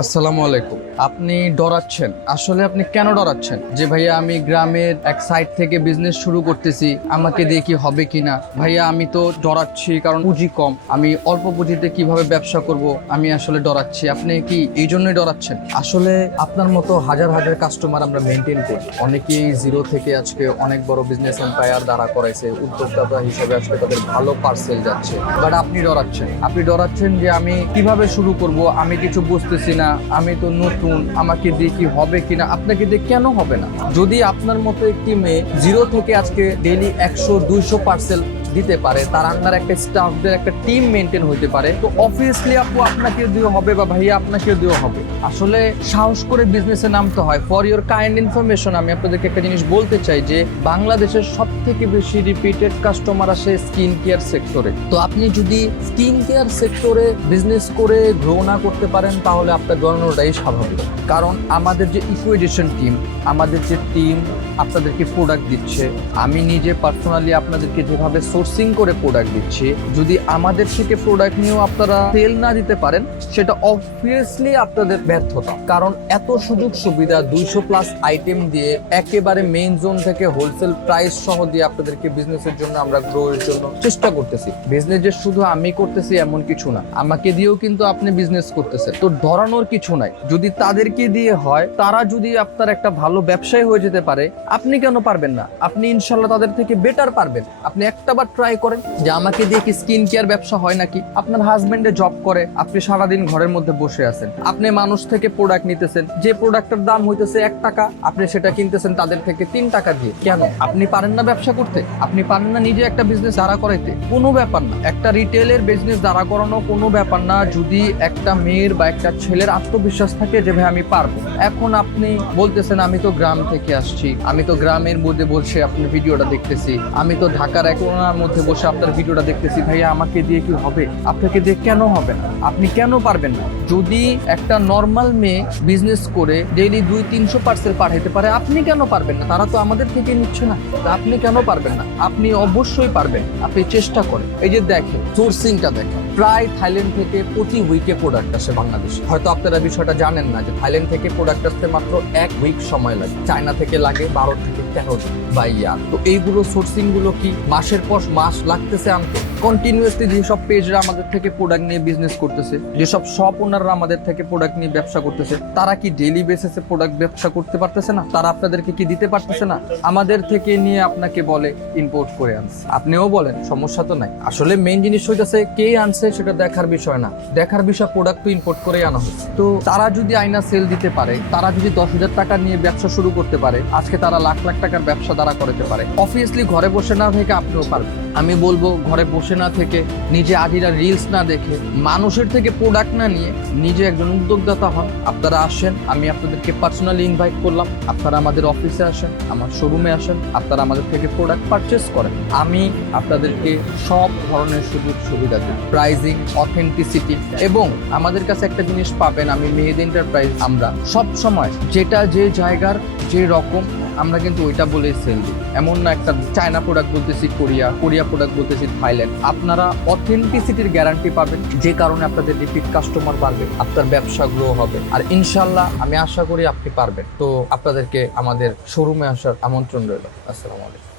আসসালামু আলাইকুম। আপনি ডরাচ্ছেন, আসলে আপনি কেন ডরাচ্ছেন? যে ভাইয়া আমি গ্রামের এক সাইড থেকে বিজনেস শুরু করতেছি, আমাকে দিয়ে কি হবে কিনা। ভাইয়া আমি তো ডরাচ্ছি কারণ পুঁজি কম, আমি অল্প পুঁজিতে কিভাবে ব্যবসা করব, আমি আসলে ডরাচ্ছি। আপনি কি এই জন্যই ডরাচ্ছেন? আসলে আপনার মতো হাজার হাজার কাস্টমার আমরা মেনটেন করি। অনেকেই জিরো থেকে আজকে অনেক বড় বিজনেস এম্পায়ার দাঁড়া করাইছে, উদ্যোক্তা হিসেবে আজকে তাদের ভালো পার্সেল যাচ্ছে। বাট আপনি ডরাচ্ছেন যে আমি কিভাবে শুরু করব, আমি কিছু বুঝতেছি না, আমি তো নতুন, আমাকে দিয়ে কি হবে কিনা। আপনাকে দিয়ে কেন হবে না? যদি আপনার মতো একটি মেয়ে জিরো থেকে আজকে ডেইলি 100-200 পার্সেল দিতে পারে, তার আন্ডার একটা স্টাফদের একটা টিম মেনটেন হইতে পারে, তো অবভিয়াসলি আপু আপনাকে দিয়ে হবে বা ভাইয়া আপনাকে দিয়ে হবে। আসলে সাহস করে বিজনেসে নামতে হয়। ফর ইওর কাইন্ড ইনফরমেশন আমি আপনাদেরকে একটা জিনিস বলতে চাই যে বাংলাদেশের সব থেকে বেশি রিপিটেড কাস্টমার আসে স্কিন কেয়ার সেক্টরে। তো আপনি যদি স্কিন কেয়ার সেক্টরে বিজনেস করে গ্রো না করতে পারেন তাহলে আপনার ডরানোটাই স্বাভাবিক। কারণ আমাদের যে ইকুইডেশন টিম, আমাদের যে টিম আপনাদেরকে প্রোডাক্ট দিচ্ছে, আমি নিজে পার্সোনালি আপনাদেরকে যেভাবে সোর্সিং করে প্রোডাক্ট দিচ্ছি, যদি আমাদের থেকে প্রোডাক্ট নিয়েও আপনারা সেল না দিতে পারেন সেটা অবভিয়াসলি আপনাদের ব্যর্থতা। কারণ এত সুযোগ সুবিধা 200+ আইটেম দিয়ে একেবারে মেইন জোন থেকে হোলসেল প্রাইস সহ দিয়ে আপনাদেরকে বিজনেসের জন্য আমরা গ্রো এর জন্য চেষ্টা করতেছি। বিজনেস যে শুধু আমি করতেছি এমন কিছু না, আমাকে দিয়েও কিন্তু আপনি বিজনেস করতেছেন। তো ধরানোর কিছু নাই। যদি তাদেরকে দিয়ে হয়, তারা যদি আপনার একটা ভালো ব্যবসায়ী হয়ে যেতে পারে, আপনি কেন পারবেন না? আপনি ইনশাল্লাহ তাদের থেকে বেটার পারবেন। আপনি একটাবার ট্রাই করেন যে আমাকে দিয়ে কি স্কিন কেয়ার ব্যবসা হয় নাকি। আপনার হাজবেন্ডে জব করে, আপনি সারাদিন ঘরের মধ্যে বসে আছেন, আপনি মানুষ থেকে প্রোডাক্ট নিতেছেন, যে প্রোডাক্টের দাম হইতেছে 1 টাকা, আপনি সেটা কিনতেছেন তাদের থেকে 3 টাকা দিয়ে। কেন আপনি পারেন না ব্যবসা করতে? আপনি পারেন না নিজে একটা বিজনেস দাঁড়া করাইতে? কোনো ব্যাপার না, একটা রিটেলের বিজনেস দাঁড়া করানো কোনো ব্যাপার না, যদি একটা মেয়ের বা একটা ছেলের আত্মবিশ্বাস থাকে যে ভাই আমি পারবো। এখন আপনি বলতেছেন আমি তো গ্রাম থেকে আসছি, আমি তো গ্রামের মধ্যে বসে আপনার ভিডিওটা দেখতেছি, আমি তো ঢাকার এক কোণার মধ্যে বসে আপনার ভিডিওটা দেখতেছি, ভাইয়া আমাকে দিয়ে কি হবে? আপনাকে দিয়ে কেন হবে না? আপনি কেন পারবেন না? যদি একটা নর্মাল মেয়ে বিজনেস করে ডেইলি 200-300 পার্সেল পাঠাইতে পারে, আপনি কেন পারবেন না? তারা তো আমাদের থেকে নিচ্ছে না, আপনি কেন পারবেন না? আপনি অবশ্যই পারবেন, আপনি চেষ্টা করেন। এই যে দেখেন সোর্সিংটা দেখেন, প্রায় থাইল্যান্ড থেকে প্রতি উইকে প্রোডাক্ট আসে বাংলাদেশে। হয়তো আপনারা বিষয়টা জানেন না যে থাইল্যান্ড থেকে প্রোডাক্ট আসতে মাত্র 1 উইক সময় লাগে, চায়না থেকে লাগে 12 থেকে 13 দিন বা ইয়ার। তো এইগুলো সোর্সিং গুলো কি মাসের পর মাস লাগতেছে আনতে। কন্টিনিউয়াসলি যেসব পেজরা আমাদের থেকে প্রোডাক্ট নিয়ে বিজনেস করতেছে, যেসব শপ ওনাররা আমাদের থেকে প্রোডাক্ট নিয়ে ব্যবসা করতেছে, তারা কি ডেইলি বেসিসে প্রোডাক্ট ব্যবসা করতে পারতেছে না? তারা আপনাদেরকে কি দিতে পারতেছে না? আমাদের থেকে নিয়ে আপনাকে বলে ইম্পোর্ট করে আনছে, আপনিও বলেন সমস্যা তো নাই। আসলে মেইন জিনিস হইতেছে কে আনছে সেটা দেখার বিষয় না, দেখার বিষয় প্রোডাক্ট তো ইম্পোর্ট করে আনা হচ্ছে। তো তারা যদি আইনা সেল দিতে পারে, তারা যদি 10,000 টাকা নিয়ে ব্যবসা শুরু করতে পারে, আজকে তারা লাখ লাখ টাকার ব্যবসা দাঁড়া করতে পারে। অবভিয়াসলি ঘরে বসে না থেকে আপনিও পারবেন। আমি বলবো ঘরে বসে না থেকে, নিজে আদিরা রিলস না দেখে, মানুষের থেকে প্রোডাক্ট না নিয়ে নিজে একজন উদ্যোক্তা হন। আপনারা আসেন, আমি আপনাদেরকে পার্সোনালি ইনভাইট করলাম, আপনারা আমাদের অফিসে আসেন, আমার শোরুমে আসেন, আপনারা আমাদের থেকে প্রোডাক্ট পারচেস করেন। আমি আপনাদেরকে সব ধরনের সুযোগ সুবিধা দিই, প্রাইজিং, অথেন্টিসিটি, এবং আমাদের কাছে একটা জিনিস পাবেন, আমি মেহেদি এন্টারপ্রাইজ, আমরা সব সময় যেটা যে জায়গার যে রকম আমরা কিন্তু ওইটা বলেই সেল দিই। এমন না একটা চায়না প্রোডাক্ট বলতেছি কোরিয়া প্রোডাক্ট বলতেছি থাইল্যান্ড। আপনারা অথেন্টিসিটির গ্যারান্টি পাবেন, যে কারণে আপনাদের রিপিট কাস্টমার বাড়বে, আপনার ব্যবসা গ্রো হবে। আর ইনশাল্লাহ আমি আশা করি আপনি পারবেন। তো আপনাদেরকে আমাদের শোরুমে আসার আমন্ত্রণ রইল। আসসালামু আলাইকুম।